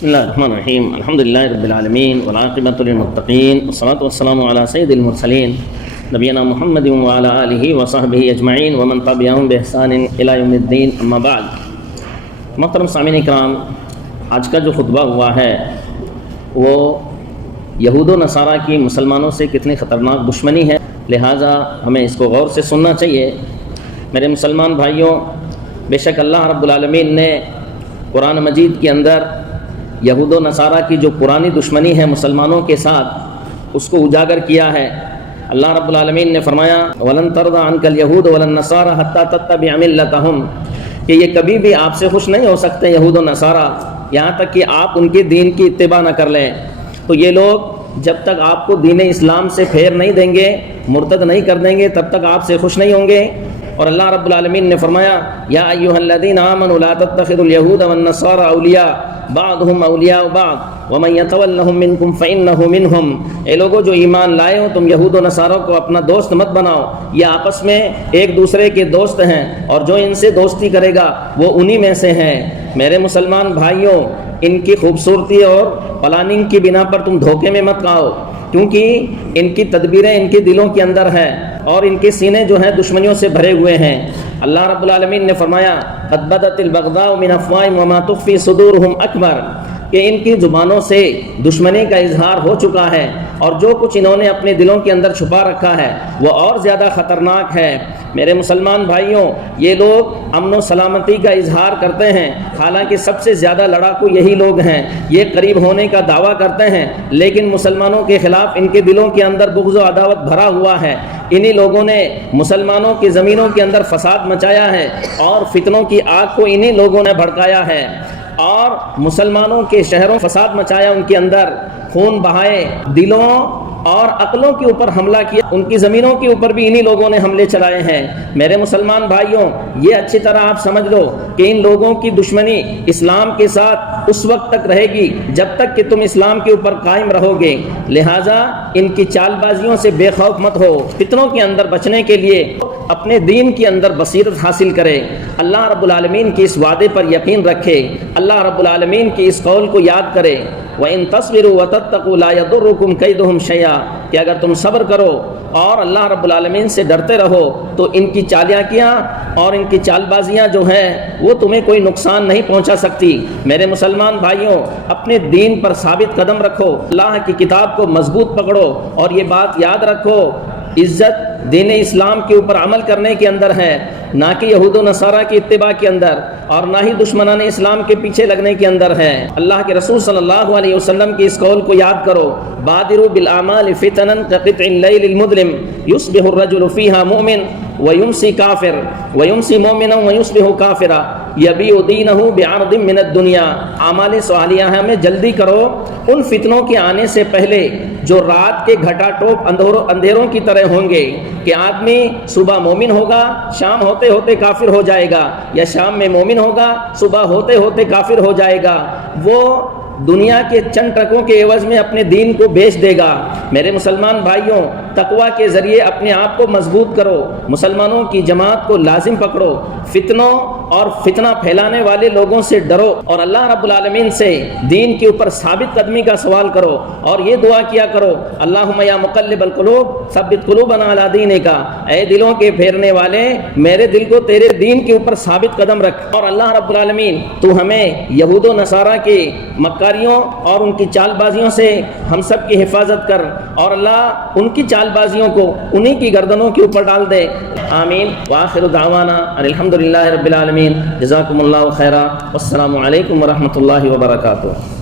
بسم اللہ الرحمن الرحیم الحمد للہ رب العالمین والعاقبۃ للمتقین والصلاۃ والسلام علی سید المرسلین نبینا محمد وعلی آلہ وصحبہ اجمعین ومن تبعہم بإحسان الی یوم الدین اما بعد۔ محترم سامعین اکرام، آج کا جو خطبہ ہوا ہے وہ یہود و نصارہ کی مسلمانوں سے کتنی خطرناک دشمنی ہے، لہٰذا ہمیں اس کو غور سے سننا چاہیے۔ میرے مسلمان بھائیوں، بے شک اللہ رب العالمین نے قرآن مجید کے اندر یہود و نصارہ کی جو پرانی دشمنی ہے مسلمانوں کے ساتھ، اس کو اجاگر کیا ہے۔ اللہ رب العالمین نے فرمایا وَلَن تَرْضَ عَنْكَ الْيَهُودُ وَلَا النَّصَارَى حَتَّى تَتَّبِعَ مِلَّتَهُمْ، کہ یہ کبھی بھی آپ سے خوش نہیں ہو سکتے یہود و نصارہ یہاں تک کہ آپ ان کے دین کی اتباع نہ کر لیں۔ تو یہ لوگ جب تک آپ کو دین اسلام سے پھیر نہیں دیں گے، مرتد نہیں کر دیں گے، تب تک آپ سے خوش نہیں ہوں گے۔ اور اللہ رب العالمین نے فرمایا یا ایھا الذین آمنوا لا تتخذوا اليهود والنصارى اولیاء بعضهم اولیاء بعض ومن يتولهم منکم فانه منهم، اے لوگوں جو ایمان لائے ہو، تم یہود و نصارہ کو اپنا دوست مت بناؤ، یہ آپس میں ایک دوسرے کے دوست ہیں، اور جو ان سے دوستی کرے گا وہ انہی میں سے ہیں۔ میرے مسلمان بھائیوں، ان کی خوبصورتی اور پلاننگ کی بنا پر تم دھوکے میں مت آؤ، کیونکہ ان کی تدبیریں ان کے دلوں کے اندر ہیں اور ان کے سینے جو ہیں دشمنیوں سے بھرے ہوئے ہیں۔ اللہ رب العالمین نے فرمایا قد بدت البغضاء من افواہہم وما تخفی صدورہم اکبر، کہ ان کی زبانوں سے دشمنی کا اظہار ہو چکا ہے، اور جو کچھ انہوں نے اپنے دلوں کے اندر چھپا رکھا ہے وہ اور زیادہ خطرناک ہے۔ میرے مسلمان بھائیوں، یہ لوگ امن و سلامتی کا اظہار کرتے ہیں، حالانکہ سب سے زیادہ لڑاکو یہی لوگ ہیں، یہ قریب ہونے کا دعویٰ کرتے ہیں، لیکن مسلمانوں کے خلاف ان کے دلوں کے اندر بغض و عداوت بھرا ہوا ہے۔ انہی لوگوں نے مسلمانوں کی زمینوں کے اندر فساد مچایا ہے، اور فتنوں کی آگ کو انہی لوگوں نے بھڑکایا ہے، اور مسلمانوں کے شہروں فساد مچایا، ان کے اندر خون بہائے، دلوں اور عقلوں کے اوپر حملہ کیا، ان کی زمینوں کے اوپر بھی انہی لوگوں نے حملے چلائے ہیں۔ میرے مسلمان بھائیوں، یہ اچھی طرح آپ سمجھ لو کہ ان لوگوں کی دشمنی اسلام کے ساتھ اس وقت تک رہے گی جب تک کہ تم اسلام کے اوپر قائم رہو گے، لہٰذا ان کی چال بازیوں سے بے خوف مت ہو۔ فتنوں کے اندر بچنے کے لیے اپنے دین کے اندر بصیرت حاصل کرے، اللہ رب العالمین کے اس وعدے پر یقین رکھے، اللہ رب العالمین کی اس قول کو یاد کرے وَإِن تَصْبِرُوا وَتَتَّقُوا لَا يَضُرُّكُمْ كَيْدُهُمْ شَيْئًا، کہ اگر تم صبر کرو اور اللہ رب العالمین سے ڈرتے رہو تو ان کی چالاکیاں اور ان کی چال بازیاں جو ہیں وہ تمہیں کوئی نقصان نہیں پہنچا سکتی۔ میرے مسلمان بھائیوں، اپنے دین پر ثابت قدم رکھو، اللہ کی کتاب کو مضبوط پکڑو، اور یہ بات یاد رکھو عزت دین اسلام کے اوپر عمل کرنے کے اندر ہے، نہ کہ یہود و نصارہ کی اتباع کے اندر، اور نہ ہی دشمنان اسلام کے پیچھے لگنے کے اندر ہے۔ اللہ کے رسول صلی اللہ علیہ وسلم کی اس قول کو یاد کرو بادروا بالاعمال فتنا كقطع الليل المظلم يصبح الرجل فيها مؤمن ويمسي كافر ويمسي مؤمنا ويصبح كافرا يبيع دينه بعرض من الدنيا۔ اعمال صالحہ میں جلدی کرو ان فتنوں کے آنے سے پہلے جو رات کے گھٹا ٹوپ اندھیروں کی طرح ہوں گے، کہ آدمی صبح مومن ہوگا، شام ہوتے ہوتے کافر ہو جائے گا، یا شام میں مومن ہوگا، صبح ہوتے ہوتے کافر ہو جائے گا۔ وہ دنیا کے چند ٹکوں کے عوض میں اپنے دین کو بیچ دے گا۔ میرے مسلمان بھائیوں، تقویٰ کے ذریعے اپنے آپ کو مضبوط کرو، مسلمانوں کی جماعت کو لازم پکڑو، فتنوں اور فتنہ پھیلانے والے لوگوں سے ڈرو، اور اللہ رب العالمین سے دین کے اوپر ثابت قدمی کا سوال کرو، اور یہ دعا کیا کرو اللہم یا مقلب القلوب ثبت قلوبنا علی دینک، اے دلوں کے پھیرنے والے میرے دل کو تیرے دین کے اوپر ثابت قدم رکھ۔ اور اللہ رب العالمین تو ہمیں یہود و نصارہ کے مکاریوں اور ان کی چال بازیوں سے ہم سب کی حفاظت کر، اور اللہ ان کی چال بازیوں کو انہی کی گردنوں کے اوپر ڈال دے، آمین۔ وآخر دعوانا ان الحمدللہ رب العالمین، جزاکم اللہ خیرا، والسلام علیکم ورحمۃ اللہ وبرکاتہ۔